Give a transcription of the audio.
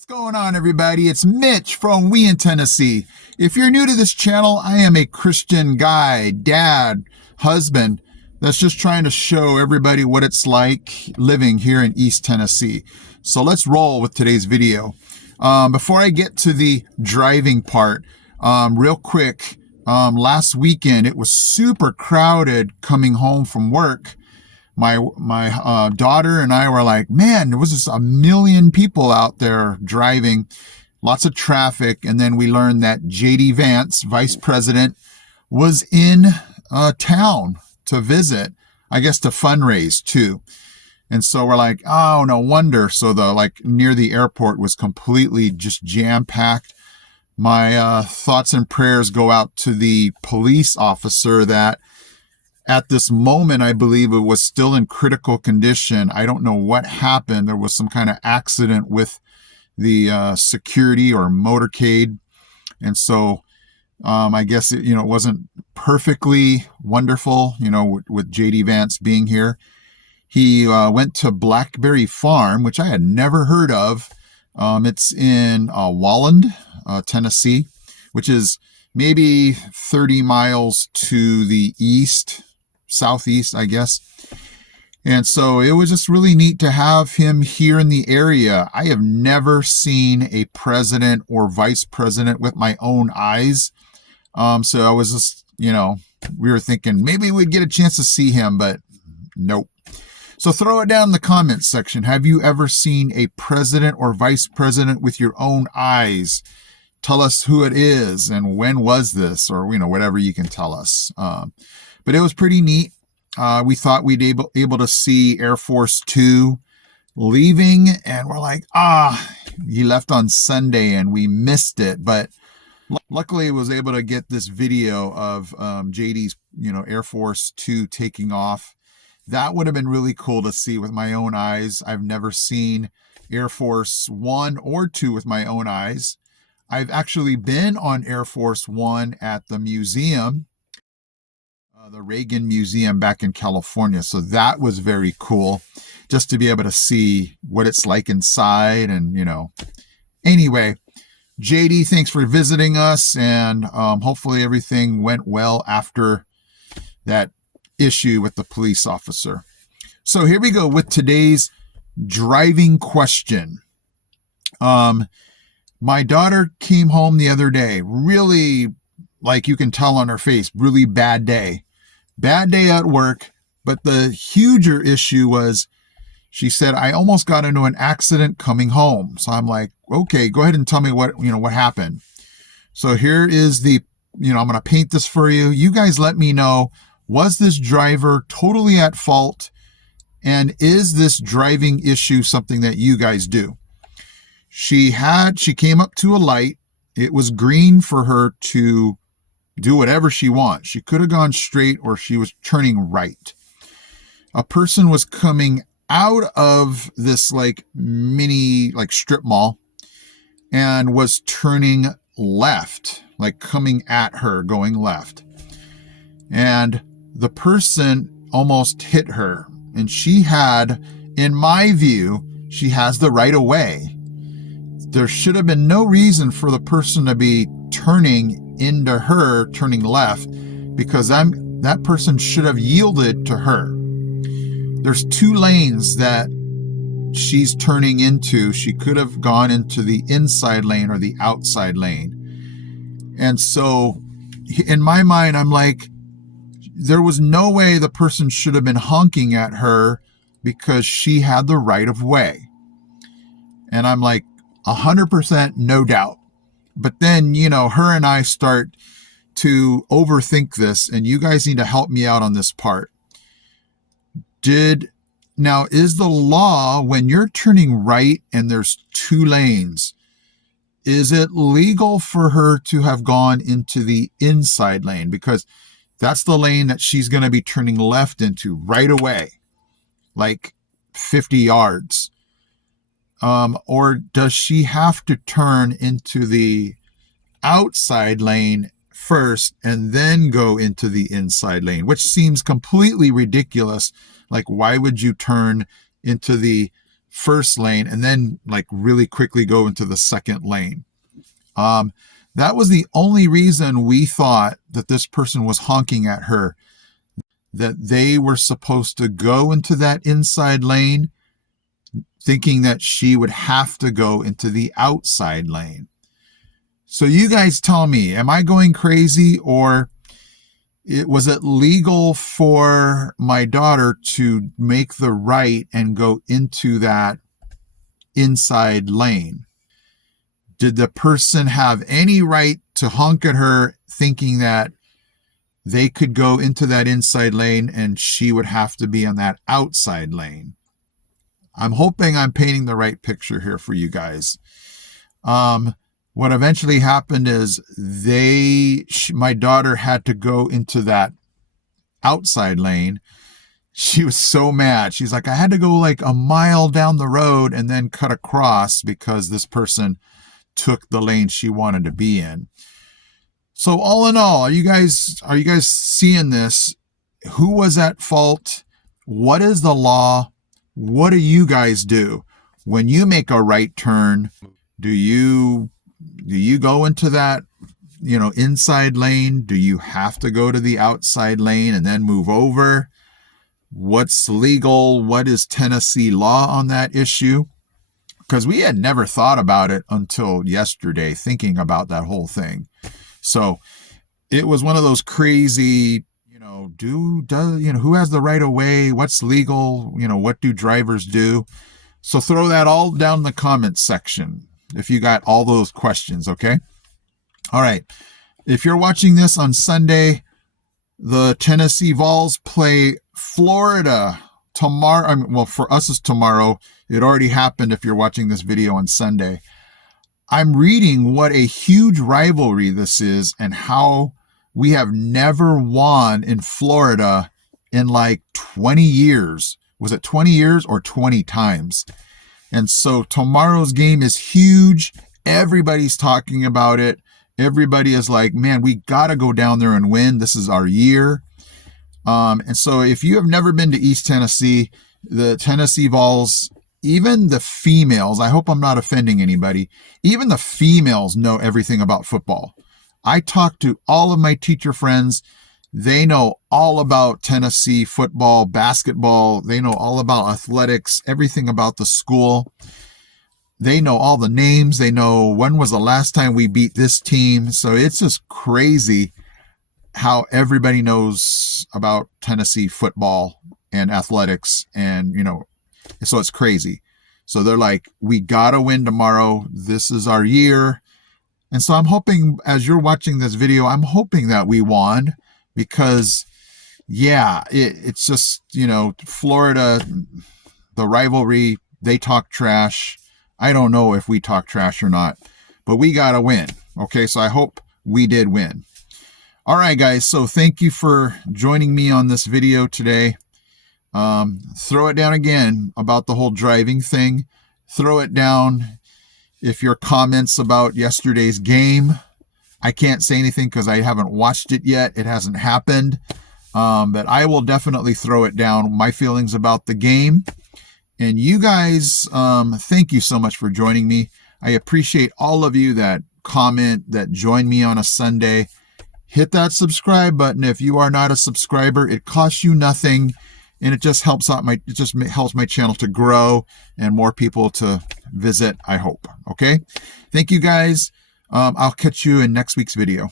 What's going on, everybody? It's Mitch from We in Tennessee. If you're new to this channel, I am a Christian guy, dad, husband that's just trying to show everybody what it's like living here in East Tennessee. So let's roll with today's video. Before I get to the driving part, real quick, last weekend it was super crowded coming home from work. My daughter and I were like, man, there was just 1,000,000 people out there driving, lots of traffic. And then we learned that JD Vance, vice president, was in town to visit, I guess to fundraise too. And so we're like, oh, no wonder. So near the airport was completely just jam-packed. My thoughts and prayers go out to the police officer that at this moment, I believe it was still in critical condition. I don't know what happened. There was some kind of accident with the security or motorcade. And so I guess it wasn't perfectly wonderful, with JD Vance being here. He went to Blackberry Farm, which I had never heard of. It's in Walland, Tennessee, which is maybe 30 miles to the southeast, I guess. And so it was just really neat to have him here in the area. I have never seen a president or vice president with my own eyes. So I was just, we were thinking maybe we'd get a chance to see him, but nope. So throw it down in the comments section. Have you ever seen a president or vice president with your own eyes? Tell us who it is and when was this, or, whatever you can tell us. But it was pretty neat. We thought we'd able to see Air Force 2 leaving, and we're like, he left on Sunday and we missed it. But luckily I was able to get this video of JD's, Air Force 2 taking off. That would have been really cool to see with my own eyes. I've never seen Air Force 1 or 2 with my own eyes. I've actually been on Air Force 1 at the museum, the Reagan Museum back in California. So that was very cool just to be able to see what it's like inside. And, anyway, JD, thanks for visiting us. And hopefully everything went well after that issue with the police officer. So here we go with today's driving question. My daughter came home the other day, really, like you can tell on her face, really bad day. Bad day at work, but the huger issue was she said, I almost got into an accident coming home. So I'm like, okay, go ahead and tell me what happened. So here is I'm going to paint this for you. You guys let me know, was this driver totally at fault? And is this driving issue something that you guys do? She came up to a light. It was green for her to do whatever she wants. She could have gone straight or she was turning right. A person was coming out of this mini strip mall and was turning left, coming at her, going left. And the person almost hit her. And she had, in my view, she has the right of way. There should have been no reason for the person to be turning into her, turning left, because that person should have yielded to her. There's 2 lanes that she's turning into. She could have gone into the inside lane or the outside lane. And so in my mind, I'm like, there was no way the person should have been honking at her because she had the right of way. And I'm like, 100% no doubt. But then, her and I start to overthink this, and you guys need to help me out on this part. Now, is the law, when you're turning right and there's 2 lanes, is it legal for her to have gone into the inside lane? Because that's the lane that she's going to be turning left into right away, like 50 yards. Or does she have to turn into the outside lane first and then go into the inside lane, which seems completely ridiculous. Like, why would you turn into the first lane and then like really quickly go into the second lane. That was the only reason we thought that this person was honking at her, that they were supposed to go into that inside lane, thinking that she would have to go into the outside lane. So you guys tell me, am I going crazy, or was it legal for my daughter to make the right and go into that inside lane? Did the person have any right to honk at her thinking that they could go into that inside lane and she would have to be on that outside lane? I'm hoping I'm painting the right picture here for you guys. What eventually happened is my daughter had to go into that outside lane. She was so mad. She's like, I had to go like a mile down the road and then cut across because this person took the lane she wanted to be in. So all in all, are you guys seeing this? Who was at fault? What is the law? What do you guys do when you make a right turn? Do you go into that, inside lane? Do you have to go to the outside lane and then move over? What's legal? What is Tennessee law on that issue? Because we had never thought about it until yesterday, thinking about that whole thing. So it was one of those crazy, who has the right of way? What's legal? What do drivers do? So throw that all down in the comments section if you got all those questions, okay? All right. If you're watching this on Sunday, the Tennessee Vols play Florida tomorrow. Well, for us it's tomorrow. It already happened if you're watching this video on Sunday. I'm reading what a huge rivalry this is and how we have never won in Florida in like 20 years. Was it 20 years or 20 times? And so tomorrow's game is huge. Everybody's talking about it. Everybody is like, man, we got to go down there and win. This is our year. And so if you have never been to East Tennessee, the Tennessee Vols, even the females, I hope I'm not offending anybody, even the females know everything about football. I talk to all of my teacher friends. They know all about Tennessee football, basketball. They know all about athletics, everything about the school. They know all the names. They know when was the last time we beat this team. So it's just crazy how everybody knows about Tennessee football and athletics. And, so it's crazy. So they're like, we got to win tomorrow. This is our year. And so I'm hoping, as you're watching this video, I'm hoping that we won because, yeah, it's just, Florida, the rivalry, they talk trash. I don't know if we talk trash or not, but we got to win. Okay, so I hope we did win. All right, guys, so thank you for joining me on this video today. Throw it down again about the whole driving thing. Throw it down if your comments about yesterday's game. I can't say anything because I haven't watched it yet. It hasn't happened. But I will definitely throw it down, my feelings about the game. And you guys, thank you so much for joining me. I appreciate all of you that comment, that join me on a Sunday. Hit that subscribe button if you are not a subscriber. It costs you nothing. And it just helps out helps my channel to grow and more people to visit, I hope. Okay. Thank you guys. I'll catch you in next week's video.